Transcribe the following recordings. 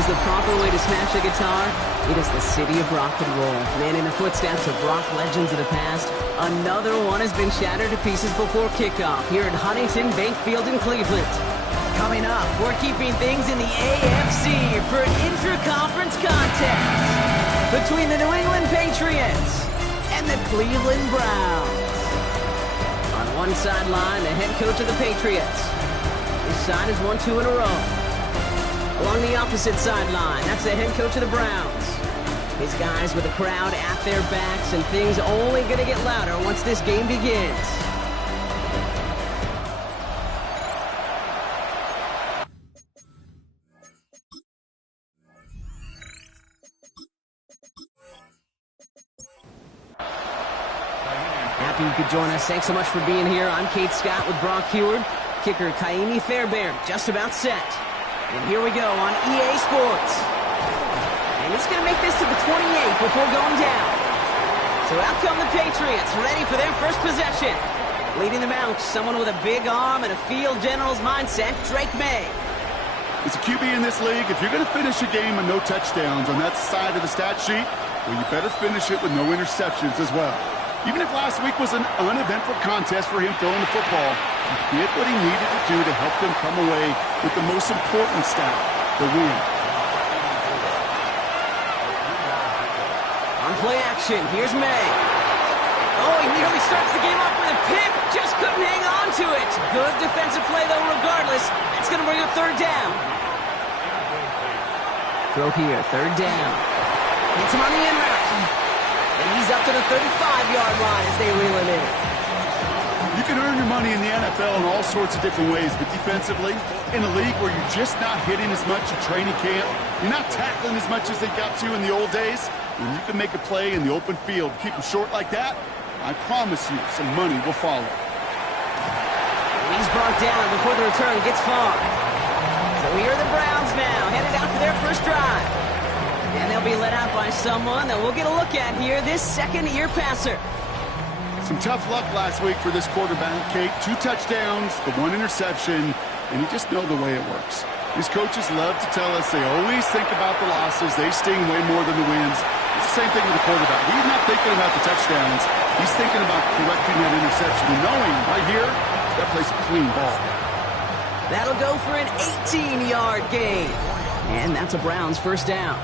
is the proper way to smash a guitar, it is the city of rock and roll. Man, in the footsteps of rock legends of the past, another one has been shattered to pieces before kickoff here at Huntington Bank Field in Cleveland. Coming up, we're keeping things in the AFC for an intra-conference contest between the New England Patriots and the Cleveland Browns. On one sideline, the head coach of the Patriots. His side has won 2 in a row. Along the opposite sideline, that's the head coach of the Browns. His guys with the crowd at their backs, and things only going to get louder once this game begins. Happy you could join us. Thanks so much for being here. I'm Kate Scott with Brock Heward. Kicker Kaimi Fairbairn just about set. And here we go on EA Sports. And he's going to make this to the 28 before going down. So out come the Patriots, ready for their first possession. Leading them out, someone with a big arm and a field general's mindset, Drake May. As a QB in this league, if you're going to finish a game with no touchdowns on that side of the stat sheet, well, you better finish it with no interceptions as well. Even if last week was an uneventful contest for him throwing the football, he did what he needed to do to help them come away with the most important stat, the win. On play action, here's May. Oh, he nearly starts the game off with a pick, just couldn't hang on to it. Good defensive play, though, regardless. It's going to bring up 3rd down. Throw here, 3rd down. Hits him on the in route. And he's up to the 35-yard line as they reel him in. You can earn your money in the NFL in all sorts of different ways, but defensively, in a league where you're just not hitting as much in training camp, you're not tackling as much as they got to in the old days, when you can make a play in the open field, keep them short like that, I promise you some money will follow. He's brought down before the return gets far. So here are the Browns now, headed out for their first drive. And they'll be led out by someone that we'll get a look at here, this second-year passer. Some tough luck last week for this quarterback, Kate. 2 touchdowns, the 1 interception, and you just know the way it works. These coaches love to tell us they always think about the losses. They sting way more than the wins. It's the same thing with the quarterback. He's not thinking about the touchdowns. He's thinking about correcting that interception and knowing right here, that plays a clean ball. That'll go for an 18-yard gain. And that's a Browns first down.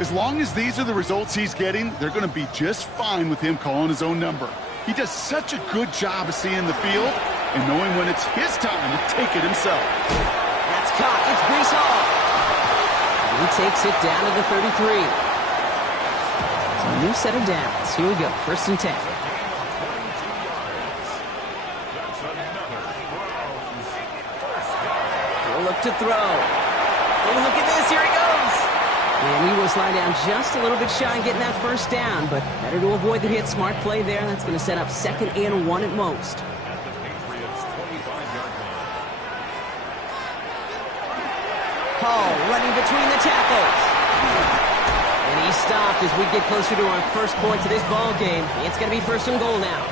As long as these are the results he's getting, they're going to be just fine with him calling his own number. He does such a good job of seeing the field and knowing when it's his time to take it himself. That's caught. It's Brees Hall. He takes it down to the 33. So a new set of downs. Here we go. 1st and 10. He'll look to throw. Oh, look at this. Here he goes. And he will slide down just a little bit shy of getting that first down, but better to avoid the hit. Smart play there. That's going to set up 2nd and 1 at most. Hall running between the tackles. And he stopped as we get closer to our first point to this ball game. It's going to be 1st and goal now.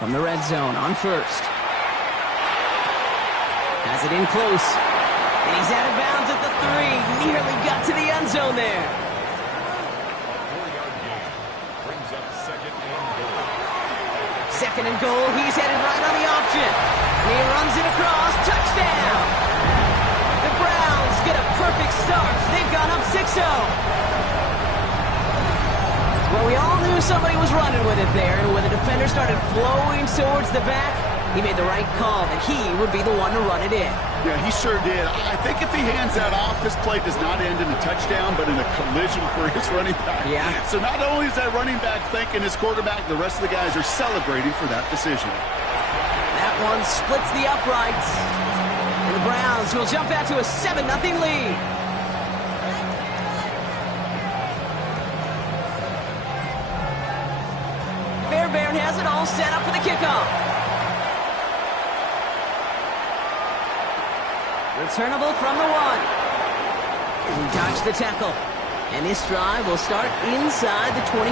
From the red zone on 1st. Has it in close. And he's out of bounds at the 3. Nearly got to the end zone there. Second and goal. He's headed right on the option. And he runs it across. Touchdown! The Browns get a perfect start. They've gone up 6-0. Well, we all knew somebody was running with it there, and when the defender started flowing towards the back, he made the right call that he would be the one to run it in. Yeah, he sure did. I think if he hands that off, this play does not end in a touchdown, but in a collision for his running back. Yeah. So not only is that running back thanking his quarterback, the rest of the guys are celebrating for that decision. That one splits the uprights. And the Browns will jump out to a 7-0 lead. Fairbairn has it all set up for the kickoff. Returnable from the 1. He dodged the tackle. And this drive will start inside the 25.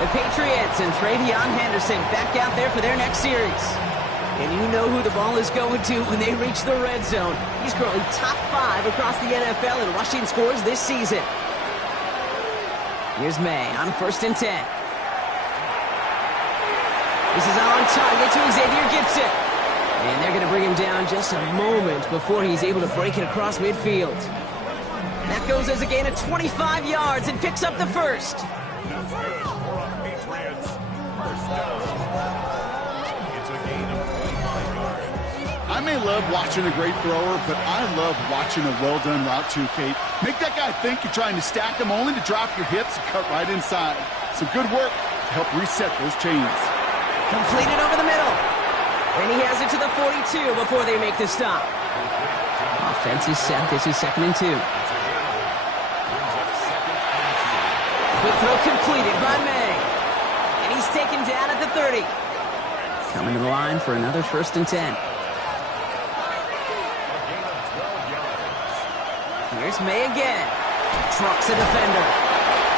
The Patriots and Travion Henderson back out there for their next series. And you know who the ball is going to when they reach the red zone. He's currently top 5 across the NFL in rushing scores this season. Here's May on 1st and 10. This is on target to Xavier Gibson. And they're going to bring him down just a moment before he's able to break it across midfield. That goes as a gain of 25 yards and picks up the first. I may love watching a great thrower, but I love watching a well-done route too, Kate. Make that guy think you're trying to stack him only to drop your hips and cut right inside. Some good work to help reset those chains. Completed over the middle. And he has it to the 42 before they make the stop. Offense is set. This is 2nd and 2. Quick throw completed by May. And he's taken down at the 30. Coming to the line for another 1st and 10. Here's May again. Trucks a defender.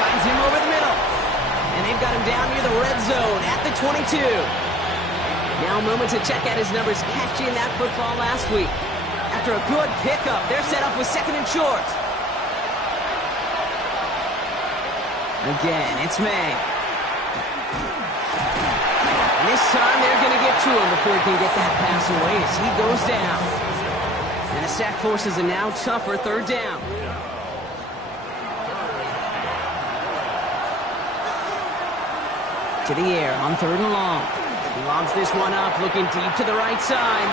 Finds him over the middle. And they've got him down near the red zone at the 22. Now a moment to check out his numbers catching that football last week. After a good pickup, they're set up with 2nd and short. Again, it's May. And this time they're going to get to him before he can get that pass away as he goes down. And the sack forces a now tougher 3rd down. To the air on 3rd and long. He lobs this one up, looking deep to the right side.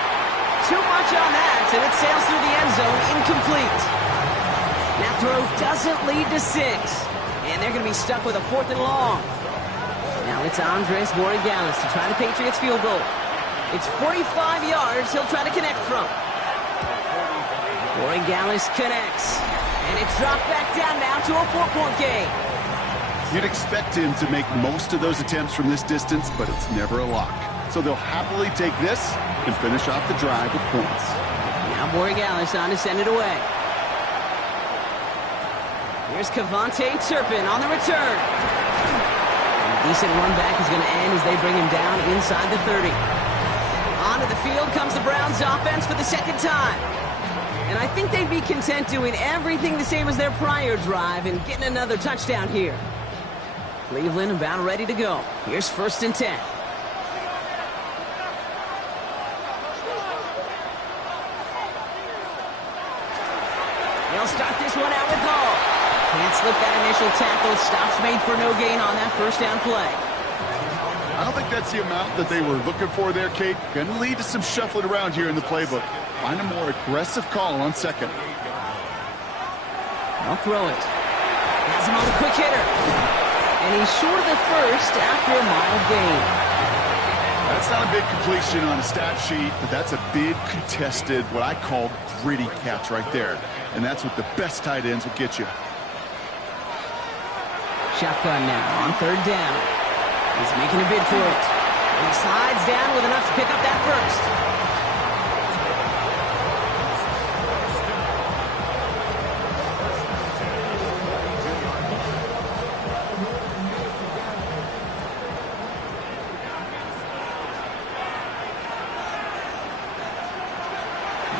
Too much on that, and it sails through the end zone, incomplete. That throw doesn't lead to 6. And they're going to be stuck with a 4th and long. Now it's Andres Borregales to try the Patriots field goal. It's 45 yards he'll try to connect from. Borregales connects. And it's dropped back down now to a 4-point game. You'd expect him to make most of those attempts from this distance, but it's never a lock. So they'll happily take this and finish off the drive with points. Now Borregales on to send it away. Here's Cavante Turpin on the return. And a decent run back is going to end as they bring him down inside the 30. Onto the field comes the Browns offense for the 2nd time. And I think they'd be content doing everything the same as their prior drive and getting another touchdown here. Cleveland about ready to go. Here's 1st and 10. They'll start this one out with Hall. Can't slip that initial tackle. Stops made for no gain on that 1st down play. I don't think that's the amount that they were looking for there, Kate. Going to lead to some shuffling around here in the playbook. Find a more aggressive call on 2nd. I'll throw it. Has him on the quick hitter. And he's short of the 1st after a mild gain. That's not a big completion on a stat sheet, but that's a big contested, what I call gritty catch right there. And that's what the best tight ends will get you. Shotgun now on 3rd down. He's making a bid for it. And he slides down with enough to pick up that 1st.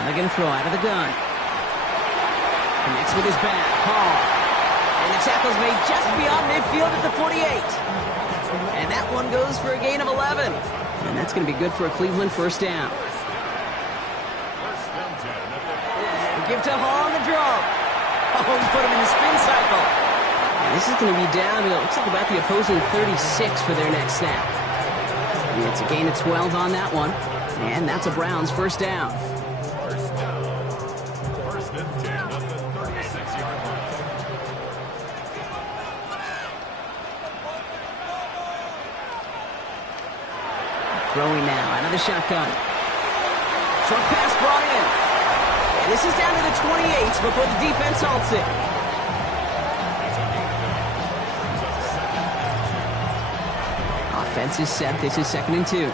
They're going to throw out of the gun. Connects with his back. Hall. And the tackle's made just beyond midfield at the 48. And that one goes for a gain of 11. And that's going to be good for a Cleveland 1st down. The give to Hall on the draw. Oh, he put him in the spin cycle. And this is going to be down to, it looks like about the opposing 36 for their next snap. And it's a gain of 12 on that one. And that's a Browns 1st down. Throwing now out of the shotgun. Short pass brought in. And this is down to the 28 before the defense halts it. Offense is set. This is 2nd and 2.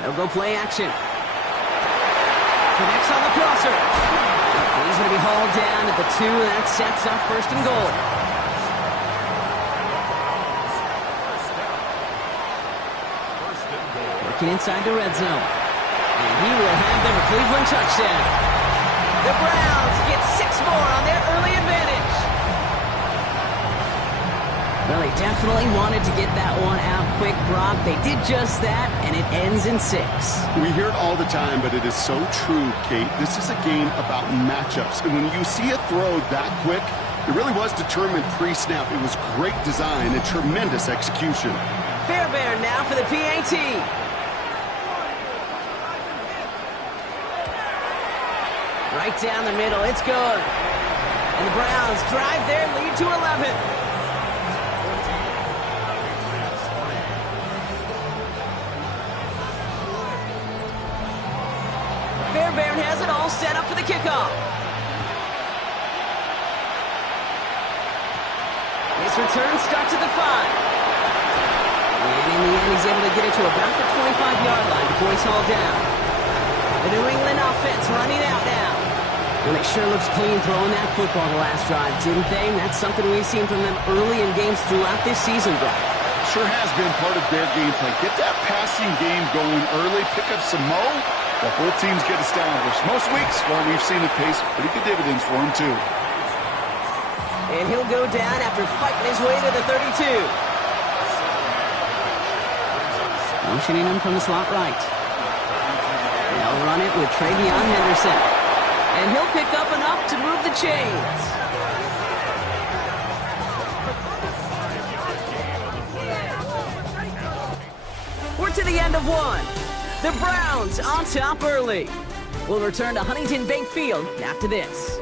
They'll go play action. Connects on the crosser. And he's going to be hauled down at the 2, and that sets up 1st and goal. Working inside the red zone. And he will have them a Cleveland touchdown. The Browns get 6 more on their early advantage. Well, they definitely wanted to get that one out quick, Brock. They did just that, and it ends in 6. We hear it all the time, but it is so true, Kate. This is a game about matchups. And when you see a throw that quick, it really was determined pre-snap. It was great design and tremendous execution. Fairbairn now for the PAT. Right down the middle, it's good. And the Browns drive their lead to 11. Fairbairn has it all set up for the kickoff. His return starts at the 5. And in the end, he's able to get it to about the 25-yard line before he's hauled down. The New England offense running out now. Well, it sure looks clean throwing that football the last drive, didn't they? And that's something we've seen from them early in games throughout this season, Brock. Sure has been part of their game plan. Get that passing game going early, pick up some mo, while both teams get established. Most weeks, well, we've seen it pays pretty good dividends for him, too. And he'll go down after fighting his way to the 32. Motioning him from the slot right. They'll run it with Travion Henderson. And he'll pick up enough to move the chains. We're to the end of 1. The Browns on top early. We'll return to Huntington Bank Field after this.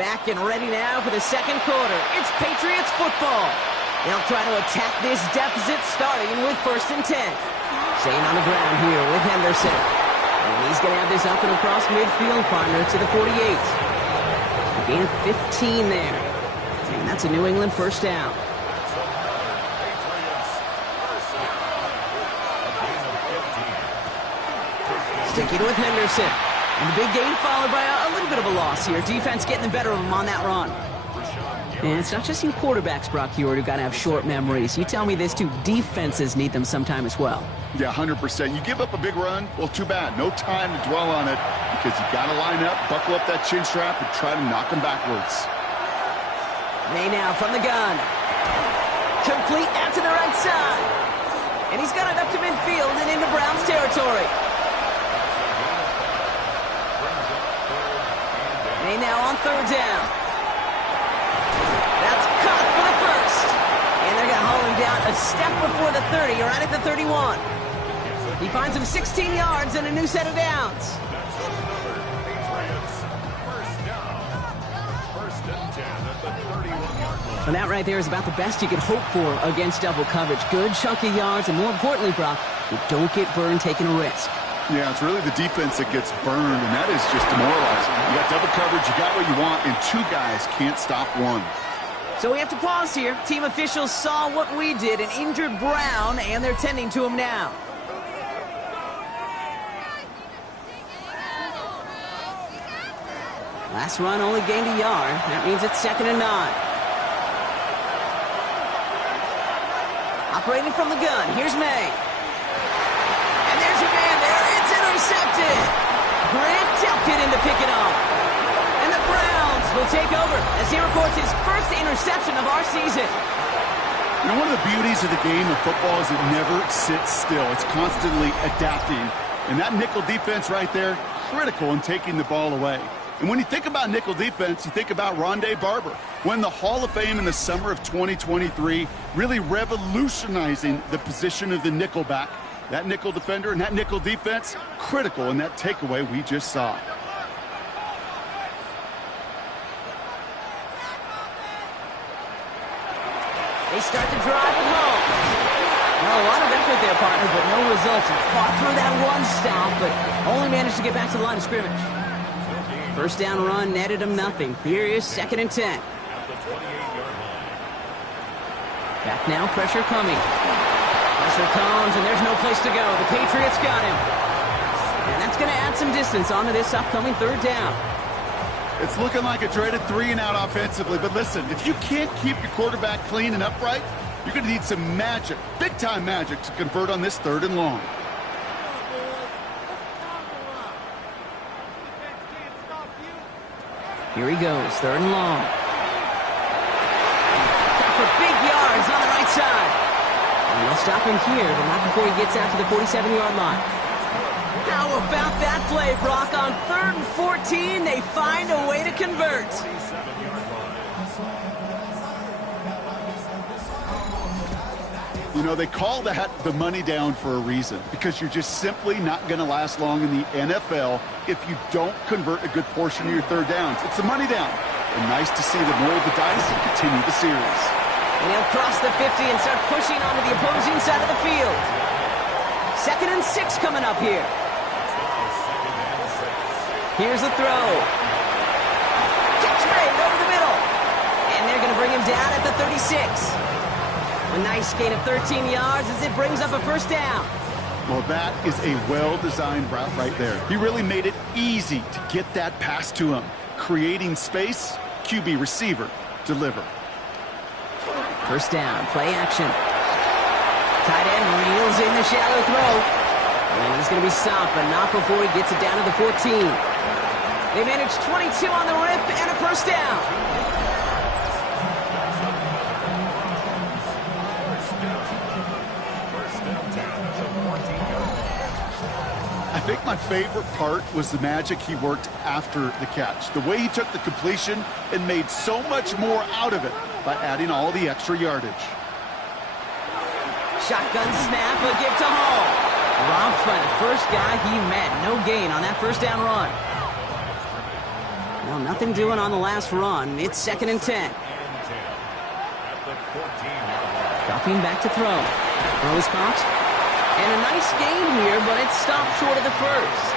Back and ready now for the 2nd quarter. It's Patriots football. They'll try to attack this deficit starting with 1st and 10. Staying on the ground here with Henderson. And he's going to have this up and across midfield, partner, to the 48. A gain of 15 there. And that's a New England 1st down. Sticking with Henderson. And the big gain followed by a little bit of a loss here. Defense getting the better of him on that run. And it's not just you quarterbacks, Brock Heward, who got to have short memories. You tell me this, too. Defenses need them sometime as well. Yeah, 100%. You give up a big run, well, too bad. No time to dwell on it because you got to line up, buckle up that chin strap, and try to knock them backwards. May now from the gun. Complete out to the right side. And he's got it up to midfield and into Browns territory. May now on 3rd down. That's caught for the 1st. And they're going to haul him down a step before the 30, right at the 31. He finds him 16 yards and a new set of downs. And that right there is about the best you could hope for against double coverage. Good chunk of yards, and more importantly, Brock, you don't get burned taking a risk. Yeah, it's really the defense that gets burned, and that is just demoralizing. You got double coverage, you got what you want, and 2 guys can't stop one. So we have to pause here. Team officials saw what we did, an injured Brown, and they're tending to him now. Last run only gained a yard. That means it's 2nd and 9. Operating from the gun, here's May. And there's your man there. It's intercepted. Grant Delpit in to pick it off. And the Browns will take over as he records his 1st interception of our season. You know, one of the beauties of the game of football is it never sits still. It's constantly adapting. And that nickel defense right there, critical in taking the ball away. And when you think about nickel defense, you think about Rondé Barber, won the Hall of Fame in the summer of 2023, really revolutionizing the position of the nickelback. That nickel defender and that nickel defense, critical in that takeaway we just saw. They start the drive at home. Well, a lot of effort there, partner, but no results. He fought through that one stop, but only managed to get back to the line of scrimmage. First down run netted him nothing. Here is 2nd and 10. Back now, pressure coming. Pressure comes, and there's no place to go. The Patriots got him. And that's going to add some distance onto this upcoming 3rd down. It's looking like a dreaded 3-and-out offensively, but listen, if you can't keep your quarterback clean and upright, you're going to need some magic, big-time magic, to convert on this 3rd and long. Here he goes, 3rd and long. Got for big yards on the right side. And they'll stop him here, but not before he gets out to the 47-yard line. How about that play, Brock? On 3rd and 14, they find a way to convert. You know, they call that the money down for a reason, because you're just simply not going to last long in the NFL if you don't convert a good portion of your 3rd downs. It's the money down. And nice to see them roll the dice and continue the series. And he'll cross the 50 and start pushing onto the opposing side of the field. 2nd and 6 coming up here. Here's the throw. Catch made over the middle. And they're going to bring him down at the 36. A nice gain of 13 yards as it brings up a 1st down. Well, that is a well-designed route right there. He really made it easy to get that pass to him. Creating space, QB receiver, deliver. 1st down, play action. Tight end reels in the shallow throw. And he's going to be stopped, but not before he gets it down to the 14. They manage 22 on the rip and a 1st down. I think my favorite part was the magic he worked after the catch. The way he took the completion and made so much more out of it by adding all the extra yardage. Shotgun snap, a give to Hall. Dropped by the first guy he met. No gain on that 1st down run. Well, nothing doing on the last run. It's 2nd and 10. Dropping back to throw. Throw is caught. And a nice gain here, but it's stopped short of the 1st.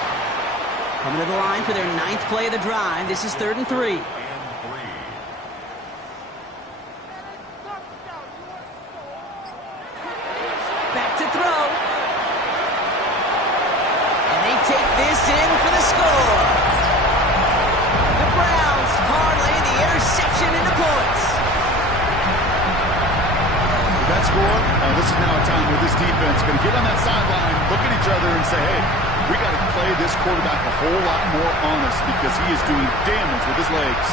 Coming to the line for their 9th play of the drive. This is 3rd and 3. Back to throw. And they take this in for the score. The Browns parlay the interception into points. With that score, this is now a time where this defense is going to get on that sideline, look at each other and say, hey, we got to play this quarterback a whole lot more honest because he is doing damage with his legs.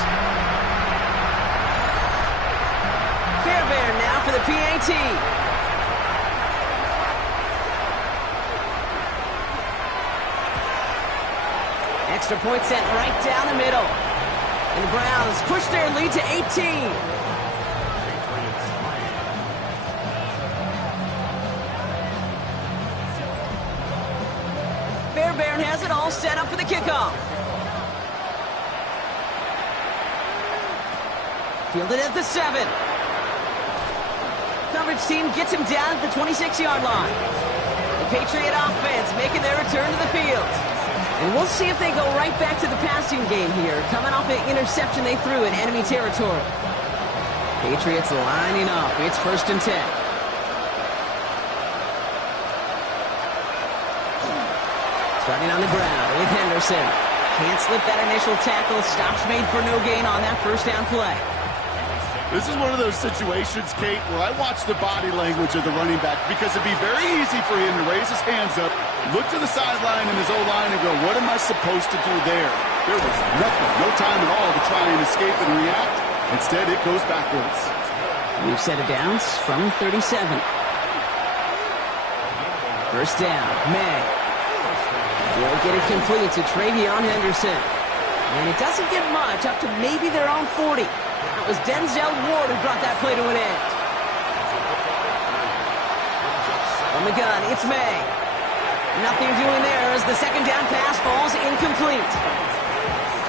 Fairbairn now for the PAT. Extra point sent right down the middle. And the Browns push their lead to 18. Fairbairn has it all set up for the kickoff. Fielded at the 7. Coverage team gets him down at the 26-yard line. The Patriot offense making their return to the field. And we'll see if they go right back to the passing game here, coming off an interception they threw in enemy territory. Patriots lining up. It's 1st and 10. Starting on the ground with Henderson. Can't slip that initial tackle. Stops made for no gain on that 1st down play. This is one of those situations, Kate, where I watch the body language of the running back because it'd be very easy for him to raise his hands up, look to the sideline in his O-line and go, what am I supposed to do there? There was nothing, no time at all to try and escape and react. Instead, it goes backwards. We've set it downs from 37. 1st down, May. Will get it complete to Travion Henderson. And it doesn't get much, up to maybe their own 40. It was Denzel Ward who brought that play to an end. From the gun, it's May. Nothing doing there as the 2nd down pass falls incomplete.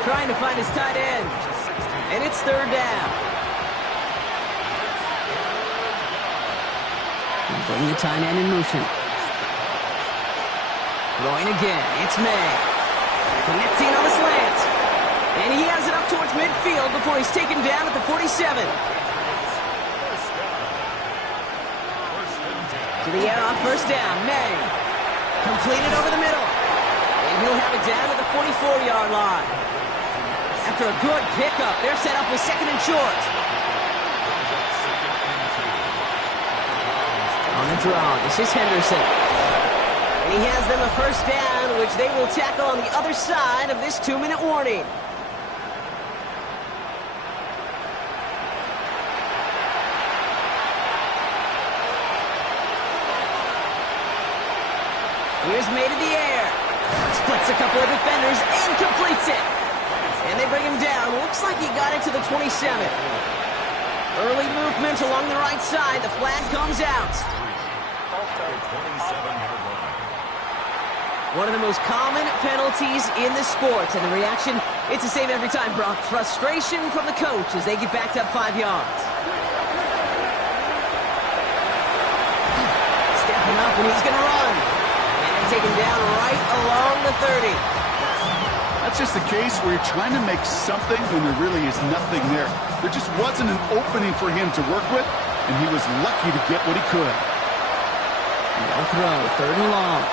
Trying to find his tight end. And it's 3rd down. Bring the tight end in motion. Throwing again. It's May. Connecting on the slant. And he has it up towards midfield before he's taken down at the 47. To the air on first down. May. Completed over the middle. And he'll have it down at the 44-yard line. After a good pickup, they're set up with second and short. On the draw, this is Henderson. And he has them a first down, which they will tackle on the other side of this 2-minute warning. Here's May to the air. Splits a couple of defenders and completes it. And they bring him down. Looks like he got it to the 27. Early movement along the right side. The flag comes out. One of the most common penalties in the sport. And the reaction, it's the same every time, Brock. Frustration from the coach as they get backed up 5 yards. Stepping up, and he's going to run. And they take him down right along the 30. That's just the case where you're trying to make something when there really is nothing there. There just wasn't an opening for him to work with, and he was lucky to get what he could. No throw, third and long.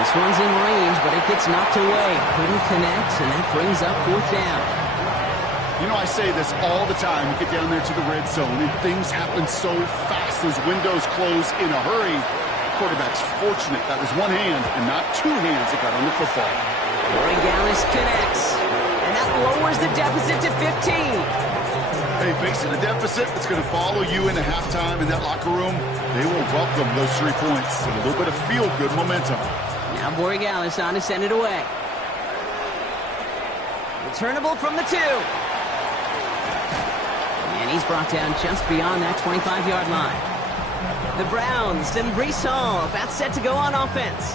This one's in range, but it gets knocked away. Couldn't connect, and that brings up fourth down. You know, I say this all the time. You get down there to the red zone, and things happen so fast. Those windows close in a hurry. Quarterback's fortunate that was one hand and not two hands that got on the football. Gallis connects, and that lowers the deficit to 15. Hey, facing a deficit that's going to follow you into halftime in that locker room, they will welcome those 3 points and a little bit of feel-good momentum. Now Gallis on to send it away. Returnable from the 2. And he's brought down just beyond that 25-yard line. The Browns and Breece Hall about set to go on offense.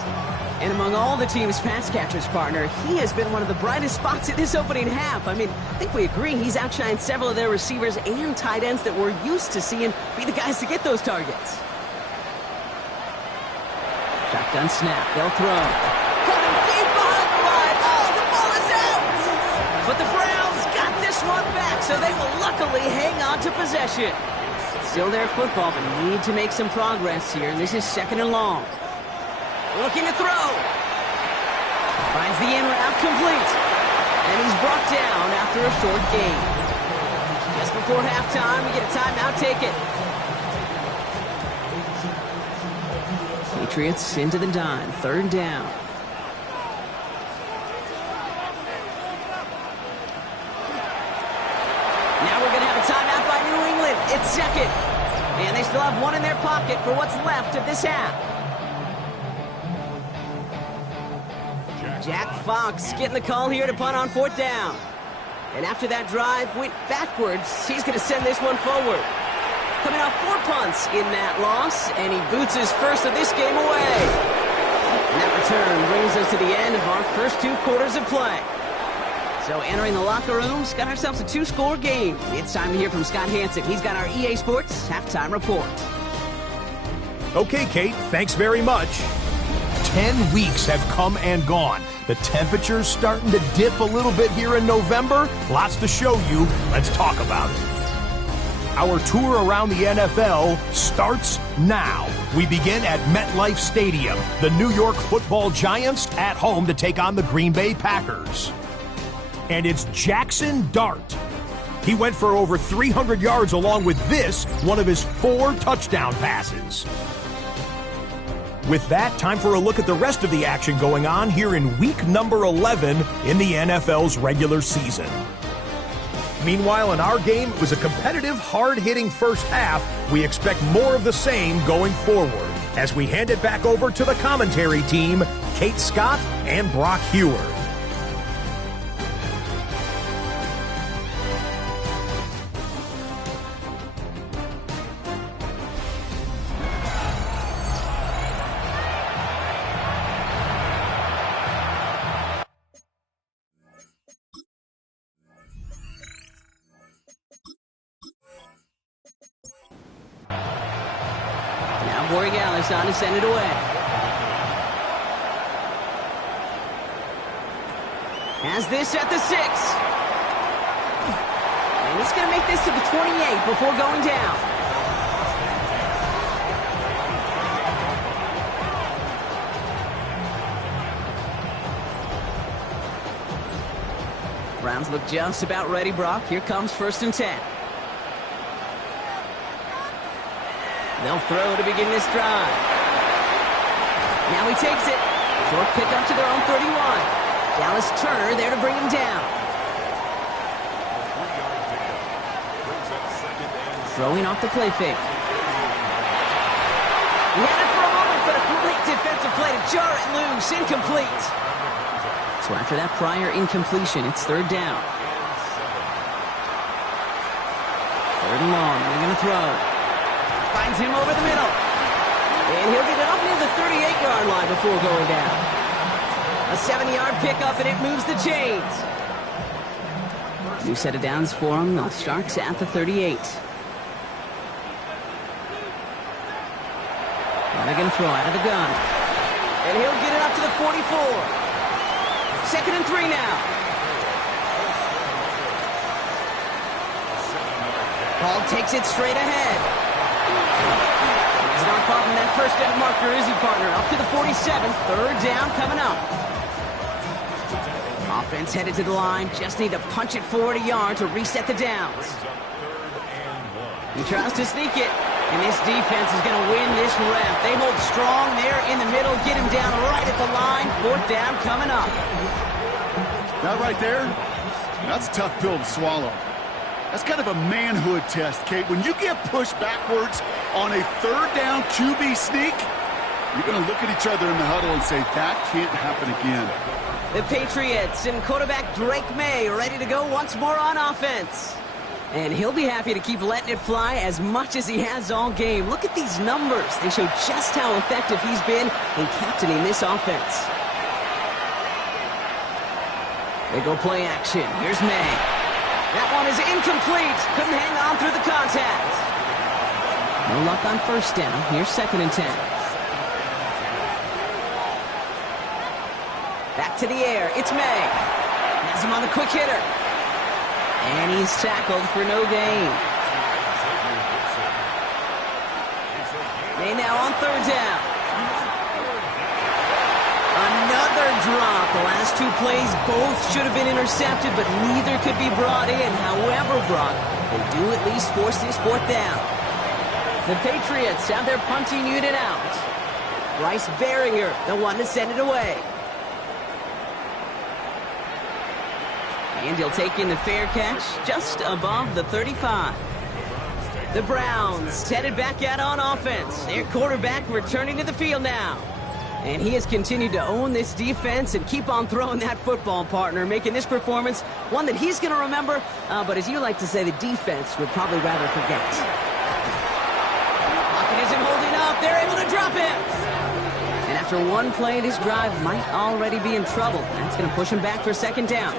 And among all the team's pass catchers, partner, he has been one of the brightest spots in this opening half. I mean, I think we agree he's outshined several of their receivers and tight ends that we're used to seeing be the guys to get those targets. Shotgun snap. They'll throw. Coming deep behind the line. Oh, the ball is out! But the Browns got this one back, so they will luckily hang on to possession. Still their football, but need to make some progress here. This is second and long. Looking to throw. Finds the in route complete. And he's brought down after a short gain. Just before halftime, we get a timeout taken. Patriots into the dime. Third down. Now we're going to have a timeout by New England. It's second. And they still have one in their pocket for what's left of this half. Jack Fox getting the call here to punt on fourth down. And after that drive went backwards, he's going to send this one forward. Coming off 4 punts in that loss, and he boots his first of this game away. And that return brings us to the end of our first 2 quarters of play. So entering the locker rooms, got ourselves a 2-score game. It's time to hear from Scott Hansen. He's got our EA Sports halftime report. Okay, Kate, thanks very much. 10 weeks have come and gone. The temperature's starting to dip a little bit here in November. Lots to show you. Let's talk about it. Our tour around the NFL starts now. We begin at MetLife Stadium. The New York Football Giants at home to take on the Green Bay Packers. And it's Jackson Dart. He went for over 300 yards along with this, one of his 4 touchdown passes. With that, time for a look at the rest of the action going on here in week number 11 in the NFL's regular season. Meanwhile, in our game, it was a competitive, hard-hitting first half. We expect more of the same going forward as we hand it back over to the commentary team, Kate Scott and Brock Heward. Dallas on to send it away. Has this at the 6. And he's going to make this to the 28 before going down. Browns look just about ready, Brock. Here comes 1st and 10. They'll throw to begin this drive. Now he takes it. Short pickup to their own 31. Dallas Turner there to bring him down. Throwing off the play fake. He had it for a moment, but a great defensive play to jar it loose. Incomplete. So after that prior incompletion, it's 3rd down. 3rd and long. They're going to throw. Finds him over the middle. And he'll get it up near the 38-yard line before going down. A 70-yard pickup, and it moves the chains. New set of downs for him. They'll start at the 38. Now they're going to throw out of the gun. And he'll get it up to the 44. 2nd and 3 now. Paul takes it straight ahead. He's not far from that first down marker, is he, partner? Up to the 47. 3rd down coming up. Offense headed to the line. Just need to punch it forward a yard to reset the downs. He tries to sneak it. And this defense is going to win this rep. They hold strong there in the middle. Get him down right at the line. 4th down coming up. That right there, that's a tough pill to swallow. That's kind of a manhood test, Kate. When you get pushed backwards on a 3rd down QB sneak, you're going to look at each other in the huddle and say, that can't happen again. The Patriots and quarterback Drake May ready to go once more on offense. And he'll be happy to keep letting it fly as much as he has all game. Look at these numbers. They show just how effective he's been in captaining this offense. They go play action. Here's May. That one is incomplete. Couldn't hang on through the contact. No luck on 1st down. Here's 2nd and 10. Back to the air. It's May. Has him on the quick hitter. And he's tackled for no gain. May now on 3rd down. Another drop. The last 2 plays both should have been intercepted, but neither could be brought in. However, Brock, they do at least force this 4th down. The Patriots have their punting unit out. Bryce Behringer, the one to send it away. And he'll take in the fair catch just above the 35. The Browns headed back out on offense. Their quarterback returning to the field now. And he has continued to own this defense and keep on throwing that football, partner, making this performance one that he's going to remember, but as you like to say, the defense would probably rather forget. Pocket isn't holding up. They're able to drop him. And after one play, this drive might already be in trouble. That's going to push him back for 2nd down.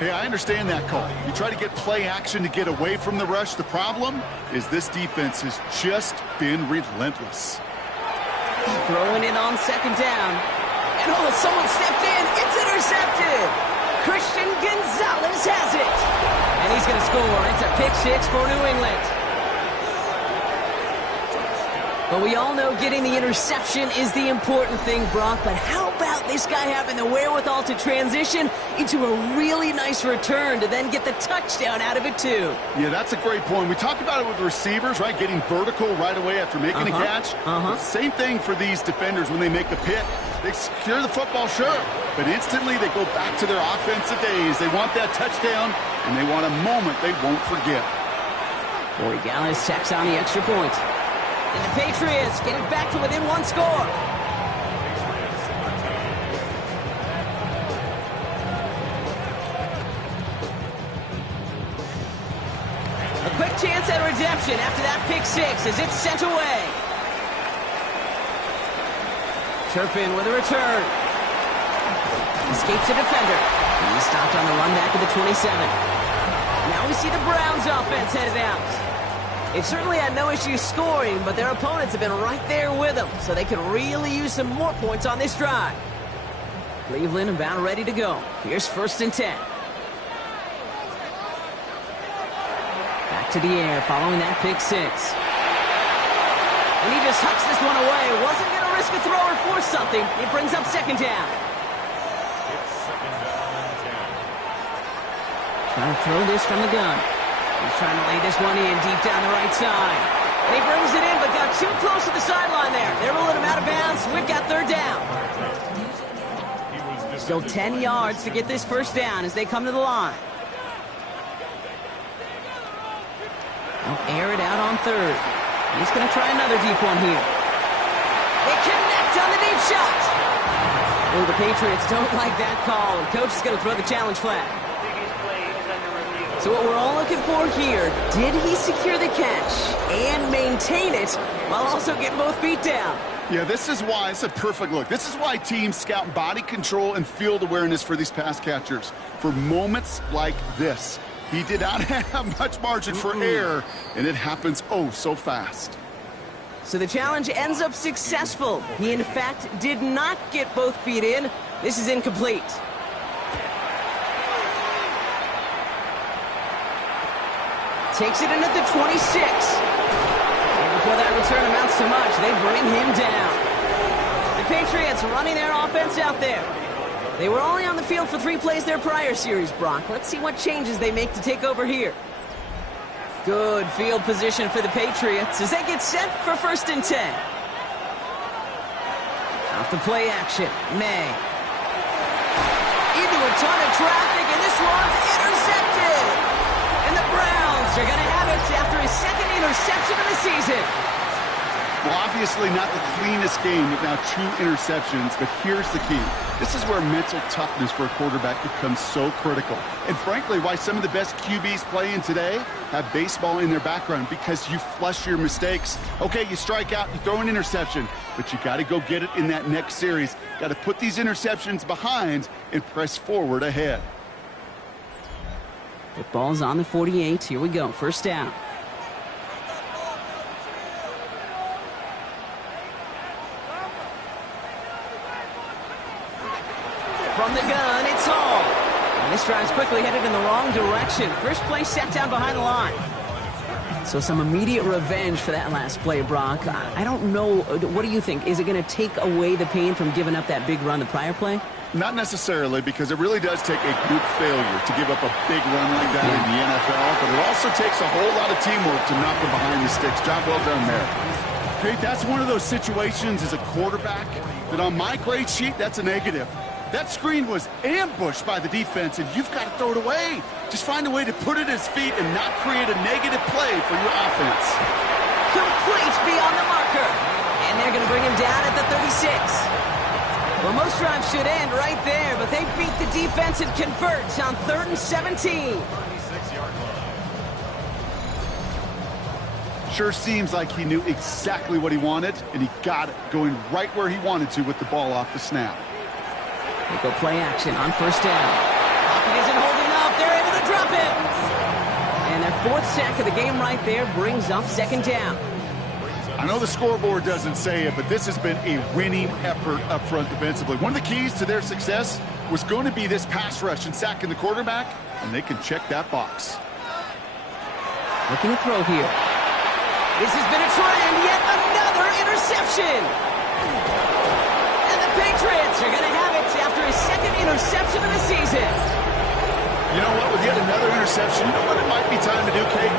Hey, I understand that call. You try to get play action to get away from the rush. The problem is this defense has just been relentless. Throwing it on 2nd down. And someone stepped in. It's intercepted. Christian Gonzalez has it. And he's going to score. It's a pick 6 for New England. But we all know getting the interception is the important thing, Brock. But how about this guy having the wherewithal to transition into a really nice return to then get the touchdown out of it, too? Yeah, that's a great point. We talked about it with the receivers, right? Getting vertical right away after making a catch. Same thing for these defenders when they make the pick. They secure the football, sure, but instantly they go back to their offensive days. They want that touchdown, and they want a moment they won't forget. Corey Gallis tacks on the extra point. And the Patriots get it back to within 1 score. A quick chance at redemption after that pick 6 as it's sent away. Turpin with a return. Escapes a defender. He's stopped on the run back of the 27. Now we see the Browns offense headed out. They've certainly had no issues scoring, but their opponents have been right there with them, so they can really use some more points on this drive. Cleveland about ready to go. Here's 1st and 10. Back to the air following that pick 6. And he just hucks this one away. Wasn't going to risk a throw or force something. It brings up 2nd down. It's 2nd down and 10. Trying to throw this from the gun. He's trying to lay this one in deep down the right side. And he brings it in, but got too close to the sideline there. They're rolling him out of bounds. We've got 3rd down. Still 10 yards to get this 1st down as they come to the line. They'll air it out on 3rd. He's going to try another deep one here. They connect on the deep shot. Oh, the Patriots don't like that call, and coach is going to throw the challenge flag. So what we're all looking for here, did he secure the catch and maintain it while also getting both feet down? Yeah, this is why it's a perfect look. This is why teams scout body control and field awareness for these pass catchers. For moments like this, he did not have much margin for error, and it happens oh so fast. So the challenge ends up successful. He, in fact, did not get both feet in. This is incomplete. Takes it in at the 26. And before that return amounts to much, they bring him down. The Patriots running their offense out there. They were only on the field for 3 plays their prior series, Brock. Let's see what changes they make to take over here. Good field position for the Patriots as they get set for 1st and 10. Off the play action, May. Into a ton of traffic, and this one's intercepted. And the Browns are going to have it after his 2nd interception of the season. Well, obviously not the cleanest game with now 2 interceptions, but here's the key. This is where mental toughness for a quarterback becomes so critical. And frankly, why some of the best QBs playing today have baseball in their background, because you flush your mistakes. Okay, you strike out, you throw an interception, but you got to go get it in that next series. Got to put these interceptions behind and press forward ahead. Football's on the 48. Here we go. 1st down. From the gun, it's Hall. And this drive's quickly headed in the wrong direction. First play set down behind the line. So some immediate revenge for that last play, Brock. I don't know. What do you think? Is it going to take away the pain from giving up that big run the prior play? Not necessarily, because it really does take a group failure to give up a big run like that in the NFL, but it also takes a whole lot of teamwork to knock them behind the sticks. Job well done there. Okay, that's one of those situations as a quarterback that on my grade sheet, that's a negative. That screen was ambushed by the defense, and you've got to throw it away. Just find a way to put it at his feet and not create a negative play for your offense. Complete beyond the marker. And they're going to bring him down at the 36. Well, most drives should end right there, but they beat the defense and convert on 3rd and 17. Sure seems like he knew exactly what he wanted, and he got it, going right where he wanted to with the ball off the snap. They go play action on 1st down. Pocket isn't holding up. They're able to drop it. And their 4th sack of the game right there brings up 2nd down. I know the scoreboard doesn't say it, but this has been a winning effort up front defensively. One of the keys to their success was going to be this pass rush and sacking the quarterback, and they can check that box. Looking to throw here. This has been a trend, yet another interception. And the Patriots are going to have it after his 2nd interception of the season. You know what? With yet another interception, you know what it might be time to do, Kate?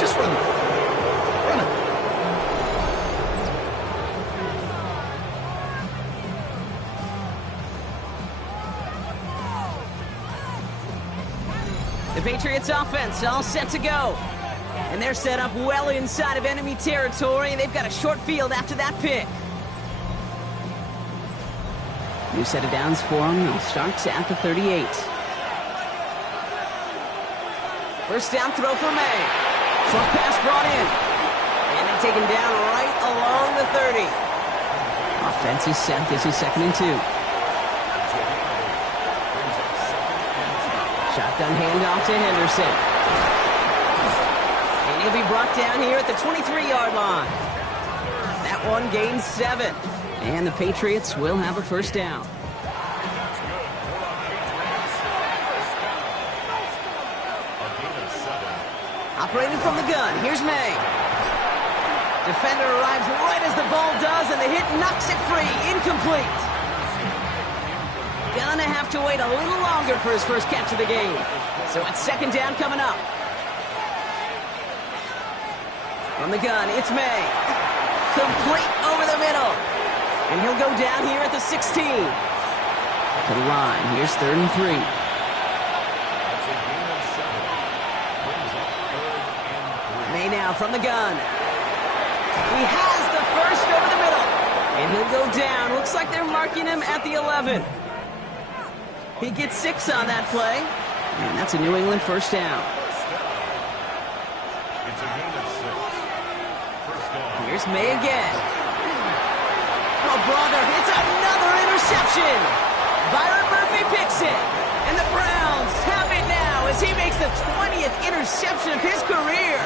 Just run it. Run it. The Patriots offense all set to go. And they're set up well inside of enemy territory. They've got a short field after that pick. New set of downs for them. They'll start at the 38. 1st down throw for May. Short pass brought in. And they take him down right along the 30. Offense is set. This is 2nd and 2. Shotgun handoff to Henderson. And he'll be brought down here at the 23-yard line. That one gains 7. And the Patriots will have a first down. Operating from the gun, here's May. Defender arrives right as the ball does, and the hit knocks it free. Incomplete. Gonna have to wait a little longer for his first catch of the game. So it's second down coming up. From the gun, it's May. Complete over the middle. And he'll go down here at the 16. To the line, here's 3rd and 3. May now from the gun. He has the first over the middle. And he'll go down. Looks like they're marking him at the 11. He gets 6 on that play. And that's a New England first down. It's a gain of 6. First down. Here's May again. Oh, brother, it's another interception. Byron Murphy picks it. And the Browns have it now as he makes the 20th interception of his career.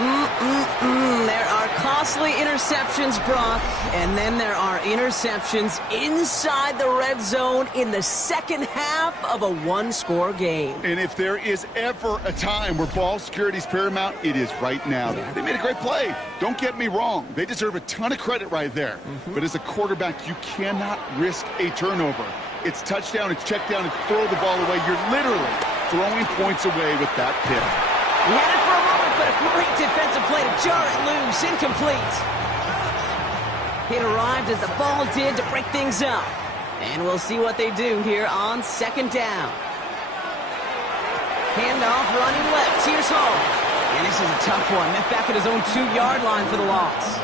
There are costly interceptions, Brock, and then there are interceptions inside the red zone in the second half of a one-score game. And if there is ever a time where ball security is paramount, it is right now. They made a great play. Don't get me wrong. They deserve a ton of credit right there. But as a quarterback, you cannot risk a turnover. It's touchdown, it's check down, it's throw the ball away. You're literally throwing points away with that pick. He had it for a moment, but a great defensive play to jar it loose. Incomplete. It arrived as the ball did to break things up. And we'll see what they do here on second down. Handoff running left. Here's Hall. And this is a tough one. Met back at his own 2-yard line for the loss.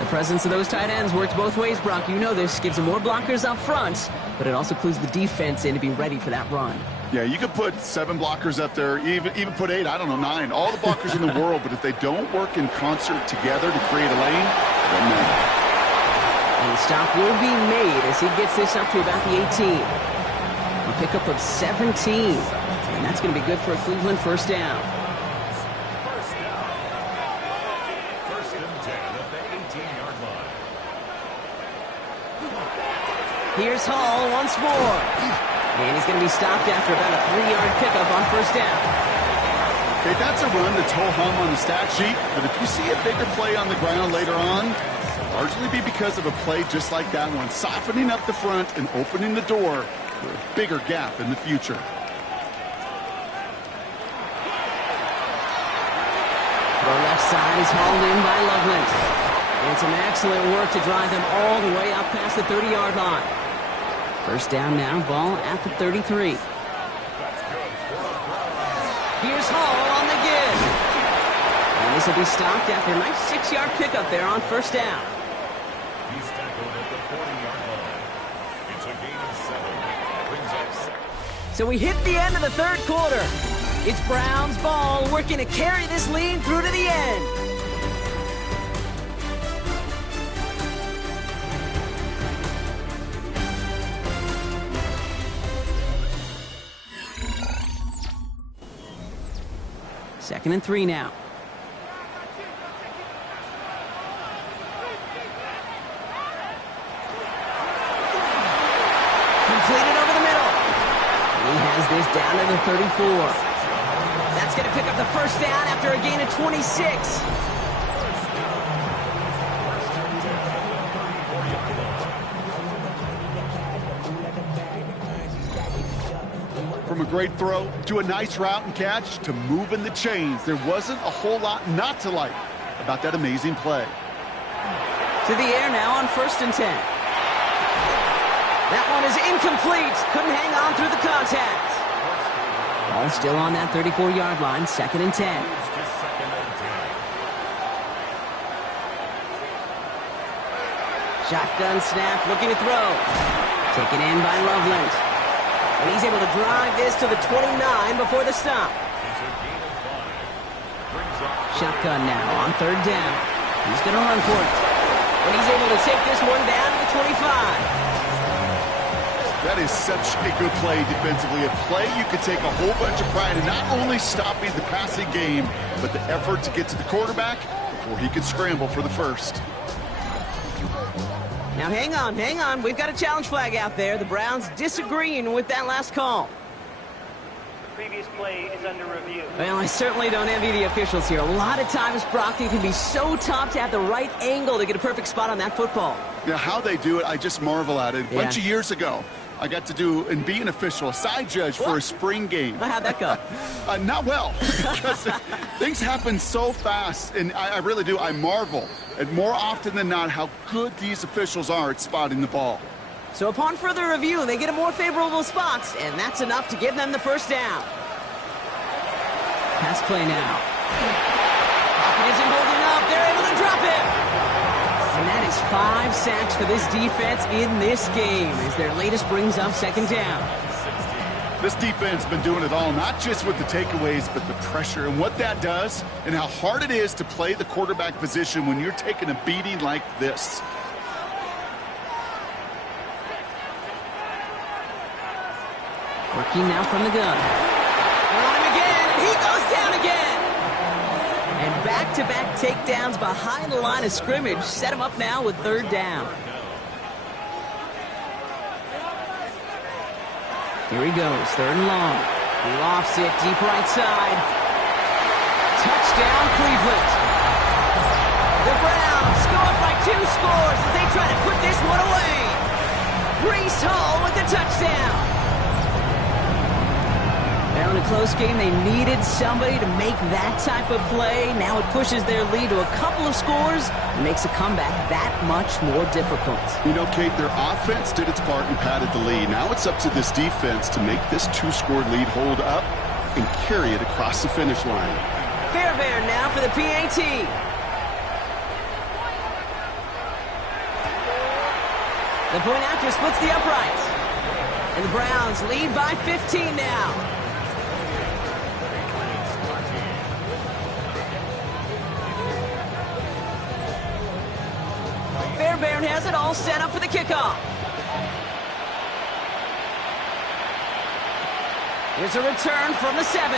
The presence of those tight ends works both ways, Brock. You know this. Gives them more blockers up front, but it also clues the defense in to be ready for that run. Yeah, you could put 7 blockers up there, even put 8, I don't know, 9. All the blockers in the world, but if they don't work in concert together to create a lane, then no. And the stop will be made as he gets this up to about the 18. A pickup of 17. And that's going to be good for a Cleveland first down. First and 10 at the 18-yard line. Here's Hall once more. And he's going to be stopped after about a 3-yard pickup on first down. Okay, that's a run that's ho-hum on the stat sheet, but if you see a bigger play on the ground later on, it'll largely be because of a play just like that one, softening up the front and opening the door for a bigger gap in the future. Throw left side is hauled in by Loveland. And some excellent work to drive them all the way up past the 30-yard line. First down now, ball at the 33. Here's Hall on the give. And this will be stopped after a nice 6-yard pickup there on first down. He's tackled at the 40-yard line. It's a gain of 7. Brings up 6. So we hit the end of the third quarter. It's Browns ball working to carry this lead through to the end. Second and 3 now. Completed over the middle. He has this down to the 34. That's going to pick up the first down after a gain of 26. From a great throw to a nice route and catch to moving the chains, there wasn't a whole lot not to like about that amazing play. To the air now on first and 10. That one is incomplete. Couldn't hang on through the contact. Ball still on that 34-yard line, second and 10. Shotgun snap, looking to throw. Taken in by Loveland. And he's able to drive this to the 29 before the stop. Shotgun now on third down. He's going to run for it. And he's able to take this one down to the 25. That is such a good play defensively. A play you could take a whole bunch of pride in, not only stopping the passing game, but the effort to get to the quarterback before he could scramble for the first. Now hang on. We've got a challenge flag out there. The Browns disagreeing with that last call. The previous play is under review. Well, I certainly don't envy the officials here. A lot of times, Brock, it can be so tough to have the right angle to get a perfect spot on that football. Yeah, how they do it, I just marvel at it. A bunch of years ago, I got to do and be an official, a side judge for a spring game. How'd that go? Not well, because things happen so fast, and I really do. I marvel at more often than not how good these officials are at spotting the ball. So upon further review, they get a more favorable spot, and that's enough to give them the first down. Pass play now. Pocket isn't holding up. They're able to drop him. And that is 5 sacks for this defense in this game as their latest brings up second down. This defense has been doing it all, not just with the takeaways, but the pressure and what that does and how hard it is to play the quarterback position when you're taking a beating like this. Working now from the gun. They're on him again, and he goes down again. And back-to-back takedowns behind the line of scrimmage set him up now with third down. Here he goes, third and long. He lofts it deep right side. Touchdown, Cleveland. The Browns go up by 2 scores as they try to put this one away. Breece Hall with the touchdown. Now in a close game, they needed somebody to make that type of play. Now it pushes their lead to a couple of scores and makes a comeback that much more difficult. You know, Kate, their offense did its part and padded the lead. Now it's up to this defense to make this 2-score lead hold up and carry it across the finish line. Fairbairn now for the PAT. The point after splits the uprights. And the Browns lead by 15 now. Fairbairn has it all set up for the kickoff. Here's a return from the 7.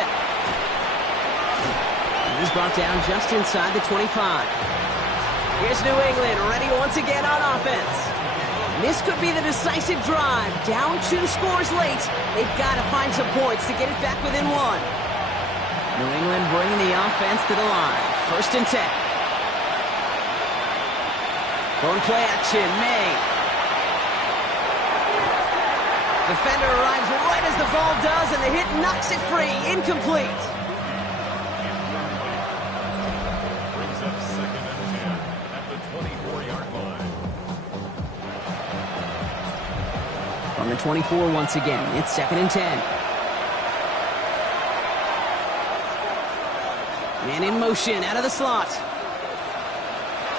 He's brought down just inside the 25. Here's New England ready once again on offense. This could be the decisive drive. Down 2 scores late. They've got to find some points to get it back within 1. New England bringing the offense to the line. First and 10. Going play action, May. Defender arrives right as the ball does, and the hit knocks it free. Incomplete. Brings up second and 10 at the 24-yard line. On the 24 once again, it's second and 10. Man in motion out of the slot.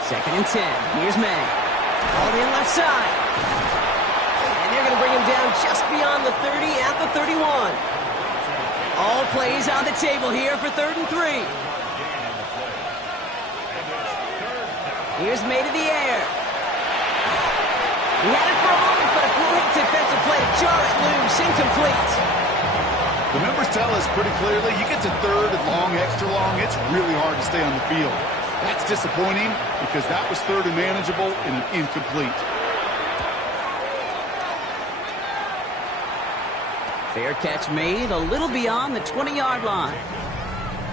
Second and 10. Here's May. All in left side. And they're going to bring him down just beyond the 30 at the 31. All plays on the table here for third and 3. Here's May to the air. He had it for a moment, but a great defensive play to jar it loose. Incomplete. The numbers tell us pretty clearly, you get to third and long, extra long, it's really hard to stay on the field. That's disappointing because that was third and manageable and an incomplete. Fair catch made a little beyond the 20-yard line.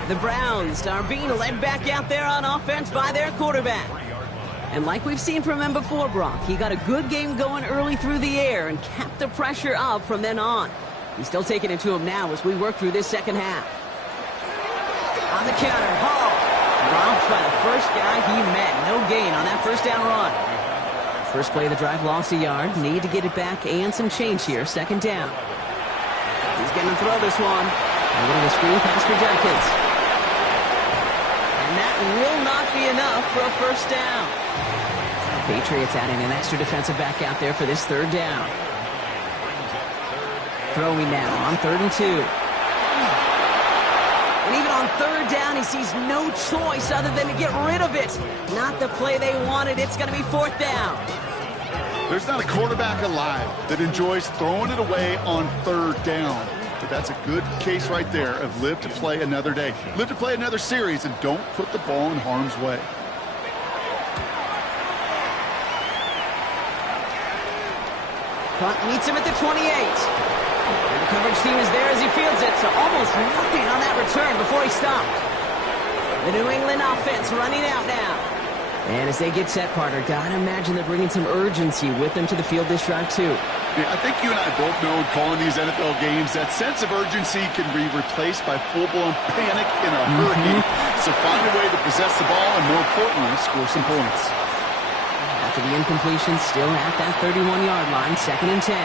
The Browns are being led back out there on offense by their quarterback. And like we've seen from him before, Brock, he got a good game going early through the air and kept the pressure up from then on. He's still taking it to him now as we work through this second half. On the counter, Hall. Dropped by the first guy he met. No gain on that first down run. First play of the drive lost a yard. Need to get it back and some change here. Second down. He's going to throw this one. A little of a screen pass for Jenkins. And that will not be enough for a first down. Patriots adding an extra defensive back out there for this third down. Throwing now on third and 2. And even on third down, he sees no choice other than to get rid of it. Not the play they wanted. It's going to be fourth down. There's not a quarterback alive that enjoys throwing it away on third down. But that's a good case right there of live to play another day. Live to play another series and don't put the ball in harm's way. Punt meets him at the 28. And the coverage team is there as he fields it, so almost nothing on that return before he stopped. The New England offense running out now. And as they get set, Carter, gotta imagine they're bringing some urgency with them to the field this drive, too. Yeah, I think you and I both know calling these NFL games, that sense of urgency can be replaced by full-blown panic in a hurry. So find a way to possess the ball and, more importantly, score some points. After the incompletion, still at that 31-yard line, 2nd and 10.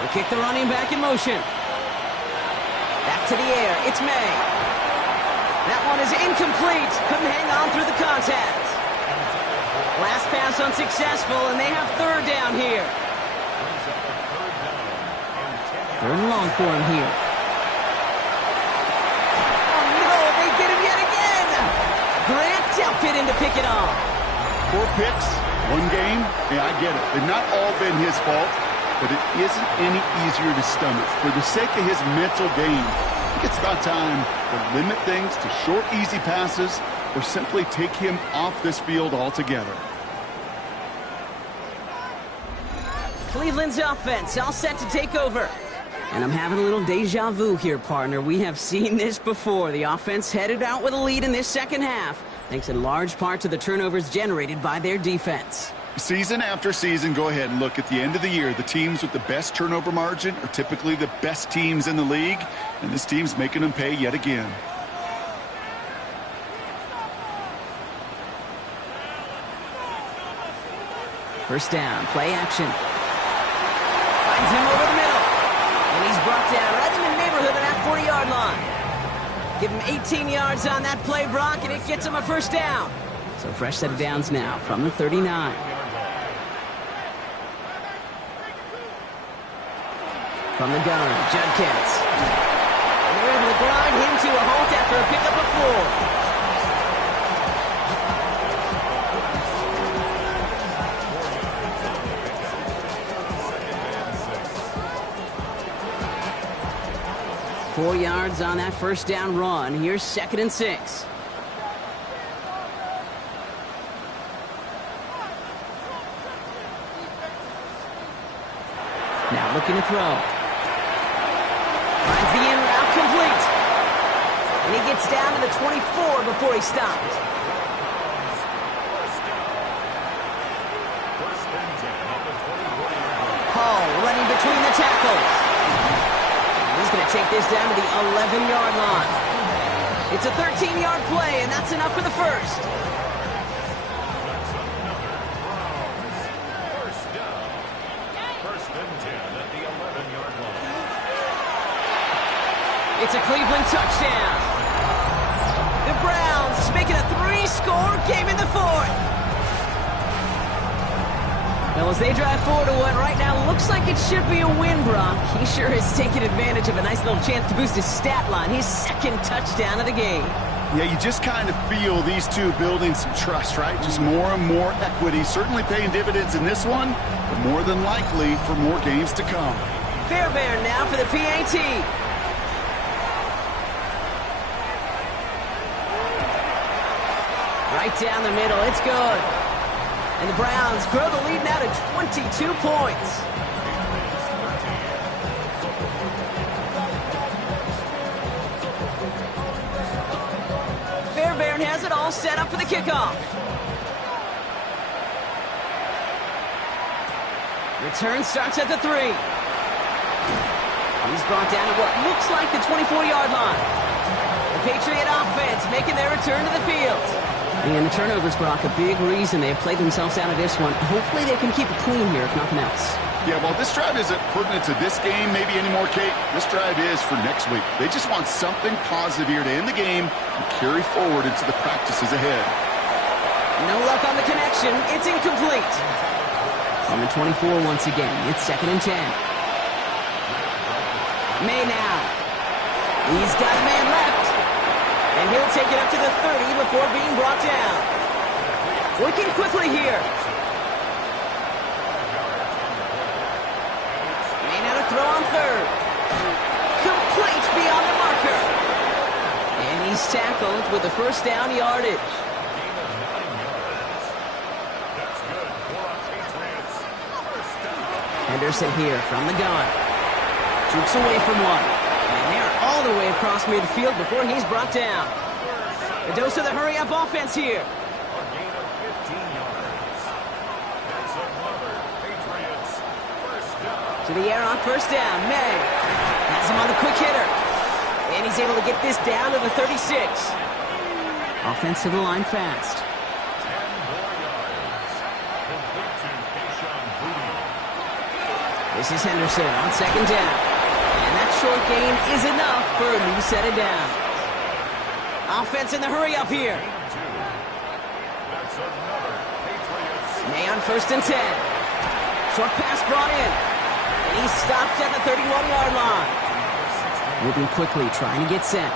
They kick the running back in motion. Back to the air. It's May. That one is incomplete. Couldn't hang on through the contact. Last pass unsuccessful, and they have 3rd down here. 3rd and long for him here. Oh, no, they get him yet again. Grant Delpit in to pick it off. 4 picks, 1 game. Yeah, I get it. They've not all been his fault, but it isn't any easier to stomach. For the sake of his mental game, I think it's about time to limit things to short, easy passes or simply take him off this field altogether. Cleveland's offense all set to take over. And I'm having a little deja vu here, partner. We have seen this before. The offense headed out with a lead in this second half, thanks in large part to the turnovers generated by their defense. Season after season, go ahead and look at the end of the year. The teams with the best turnover margin are typically the best teams in the league, and this team's making them pay yet again. First down, play action. Finds him over the middle. And he's brought down right in the neighborhood of that 40-yard line. Give him 18 yards on that play, Brock, and it gets him a first down. So fresh set of downs now from the 39. From the gun, Judkins. And they're able to grind him to a halt after a pickup of 4. 4 yards on that first down run. Here's 2nd and 6. Now looking to throw. Finds the in route complete. And he gets down to the 24 before he stopped. Hall running between the tackles. He's going to take this down to the 11-yard line. It's a 13-yard play, and that's enough for the first. First down. 1st and 10 at the 11-yard line. It's a Cleveland touchdown. The Browns making a 3-score game in the 4th. Well, as they drive forward to what right now looks like it should be a win, Brock, he sure has taken advantage of a nice little chance to boost his stat line. His 2nd touchdown of the game. Yeah, you just kind of feel these two building some trust, right? Just more and more equity. Certainly paying dividends in this one, but more than likely for more games to come. Fairbairn now for the PAT. Right down the middle, it's good. And the Browns grow the lead now to 22 points. Fairbairn has it all set up for the kickoff. Return starts at the 3. He's brought down at what looks like the 24-yard line. The Patriot offense making their return to the field. And the turnovers, Brock, a big reason they have played themselves out of this one. Hopefully they can keep it clean here, if nothing else. Yeah, well, this drive isn't pertinent to this game maybe anymore, Kate. This drive is for next week. They just want something positive here to end the game and carry forward into the practices ahead. No luck on the connection. It's incomplete. On the 24 once again. It's 2nd and 10. May now. He's got a man left. And he'll take it up to the 30 before being brought down. Working quickly here. on third. Complete beyond the marker. And he's tackled with the first down yardage. That's good for our Patriots. First down. Henderson here from the gun. Jukes away from one. And they're all the way across midfield before he's brought down. A dose of the hurry-up offense here. A gain of 15 yards. That's another Patriots first down. To the air on first down. May has him on the quick hitter. And he's able to get this down to the 36. Offensive line fast. 10 more yards. Complete to Keyshawn Booty. This is Henderson on second down. And that short gain is enough for a new set of downs. Offense in the hurry-up here. That's another Patriots. May on first and 10. Short pass brought in. And he stopped at the 31-yard line. Moving quickly, trying to get set.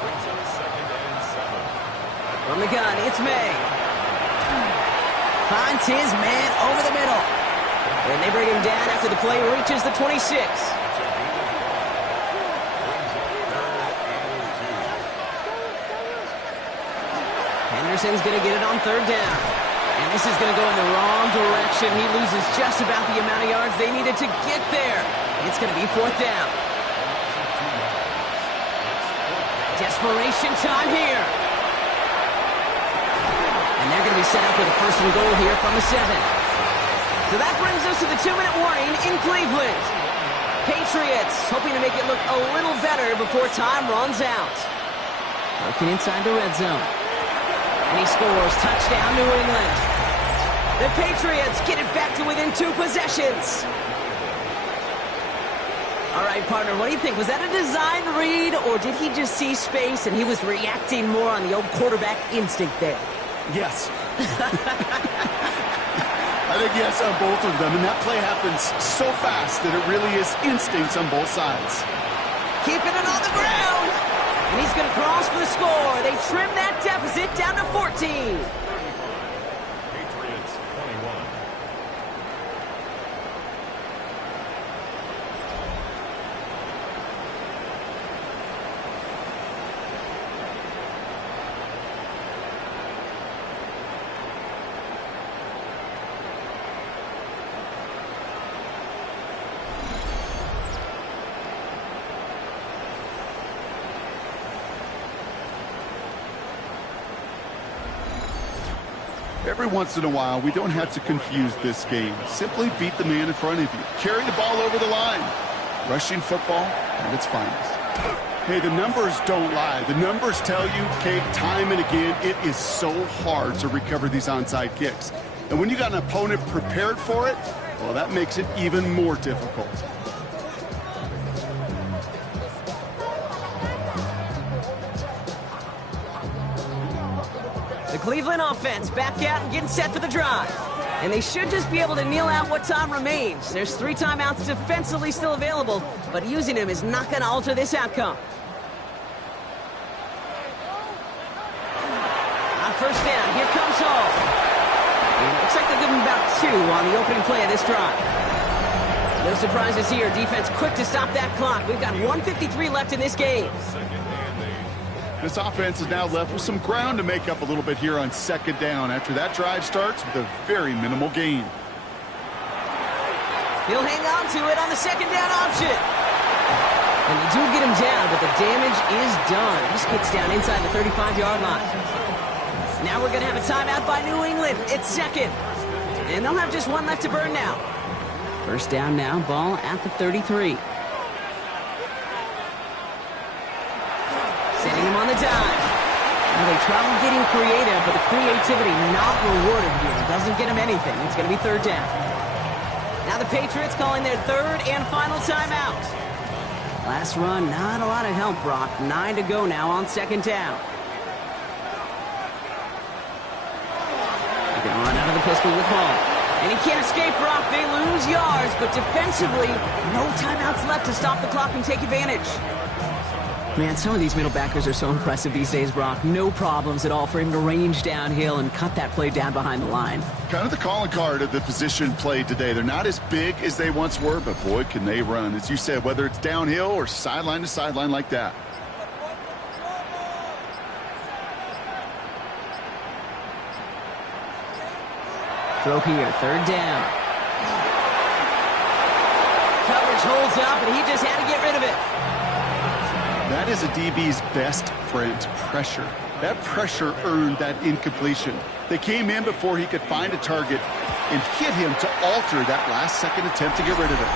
Brings up second and 7. From the gun, it's May. Finds his man over the middle. And they bring him down after the play reaches the 26. Henderson's going to get it on third down. And this is going to go in the wrong direction. He loses just about the amount of yards they needed to get there. It's going to be fourth down. Desperation time here. And they're going to be set up with a first and goal here from the 7. So that brings us to the 2-minute warning in Cleveland. Patriots hoping to make it look a little better before time runs out. Working inside the red zone. And he scores. Touchdown, New England. The Patriots get it back to within 2 possessions. All right, partner, what do you think? Was that a design read, or did he just see space and he was reacting more on the old quarterback instinct there? Yes. I think yes on both of them, and that play happens so fast that it really is instincts on both sides. Keeping it on the ground. And he's going to cross for the score. They trim that deficit down to 14. Patriots 21. Every once in a while, we don't have to confuse this game. Simply beat the man in front of you. Carry the ball over the line. Rushing football at its finest. Hey, the numbers don't lie. The numbers tell you, Kate, time and again, it is so hard to recover these onside kicks. And when you got an opponent prepared for it, well, that makes it even more difficult. The Cleveland offense back out and getting set for the drive. And they should just be able to kneel out what time remains. There's 3 timeouts defensively still available, but using them is not going to alter this outcome. On first down, here comes Hall. And it looks like they'll give him about 2 on the opening play of this drive. No surprises here. Defense quick to stop that clock. We've got 1:53 left in this game. This offense is now left with some ground to make up a little bit here on second down after that drive starts with a very minimal gain. He'll hang on to it on the second down option. And they do get him down, but the damage is done. This gets down inside the 35-yard line. Now we're going to have a timeout by New England. It's second. And they'll have just 1 left to burn now. First down now, ball at the 33. Setting him on the dive. Now they try getting creative, but the creativity not rewarded here. Doesn't get him anything. It's going to be third down. Now the Patriots calling their third and final timeout. Last run, not a lot of help, Brock. 9 to go now on second down. They can run out of the pistol with Hall. And he can't escape, Brock. They lose yards, but defensively, no timeouts left to stop the clock and take advantage. Man, some of these middle backers are so impressive these days, Brock. No problems at all for him to range downhill and cut that play down behind the line. Kind of the calling card of the position played today. They're not as big as they once were, but boy, can they run. As you said, whether it's downhill or sideline to sideline like that. Throw here, third down. Coverage holds up, and he just had to get rid of it. That is a DB's best friend, pressure. That pressure earned that incompletion. They came in before he could find a target and hit him to alter that last-second attempt to get rid of it.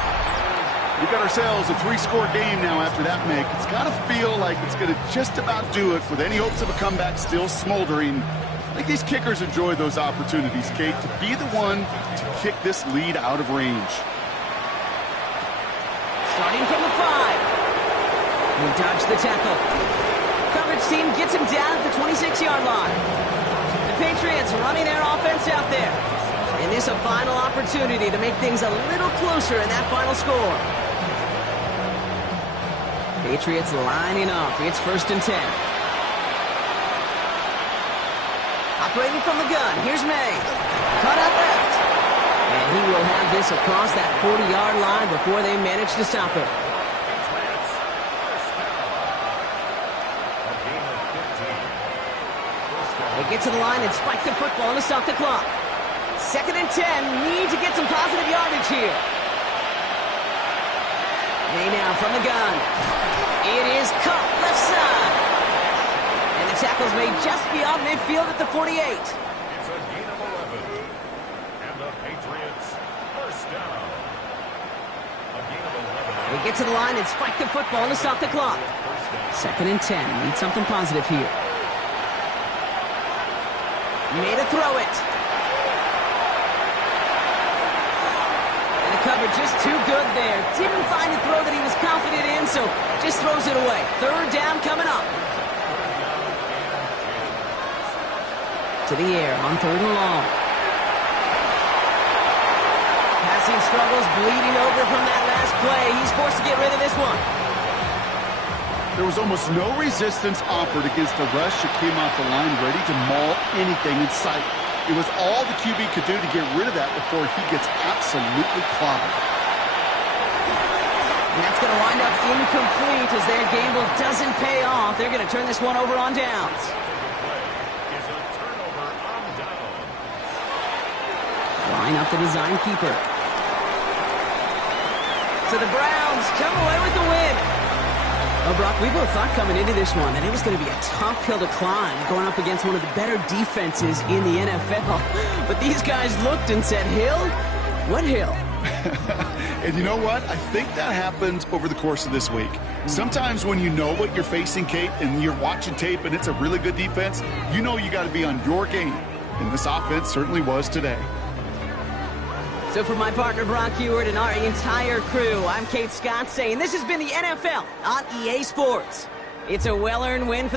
We've got ourselves a 3-score game now after that make. It's got to feel like it's going to just about do it with any hopes of a comeback still smoldering. I think these kickers enjoy those opportunities, Kate, to be the one to kick this lead out of range. Starting from the 5. He dodged the tackle. Coverage team gets him down at the 26-yard line. The Patriots running their offense out there. And this a final opportunity to make things a little closer in that final score. Patriots lining up. It's 1st and 10. Operating from the gun. Here's May. Cut out left. And he will have this across that 40-yard line before they manage to stop it. They get to the line and spike the football to stop the clock. 2nd and 10. Need to get some positive yardage here. May now from the gun. It is cut left side. And the tackle's made just beyond midfield at the 48. It's a gain of 11. And the Patriots first down. A gain of 11. They get to the line and spike the football to stop the clock. 2nd and 10. Need something positive here. Made a throw it. And the cover just too good there. Didn't find a throw that he was confident in, so just throws it away. 3rd down coming up. To the air on 3rd and long. Passing struggles, bleeding over from that last play. He's forced to get rid of this one. There was almost no resistance offered against a rush that came off the line ready to maul anything in sight. It was all the QB could do to get rid of that before he gets absolutely clobbered. And that's going to wind up incomplete as their gamble doesn't pay off. They're going to turn this one over on downs. Line up the design keeper. So the Browns come away with the win. Oh, Brock, we both thought coming into this one that it was going to be a tough hill to climb going up against one of the better defenses in the NFL. But these guys looked and said, hill? What hill? And you know what? I think that happened over the course of this week. Sometimes when you know what you're facing, Kate, and you're watching tape and it's a really good defense, you know you got to be on your game. And this offense certainly was today. So for my partner Brock Heward and our entire crew, I'm Kate Scott saying this has been the NFL on EA Sports. It's a well-earned win for the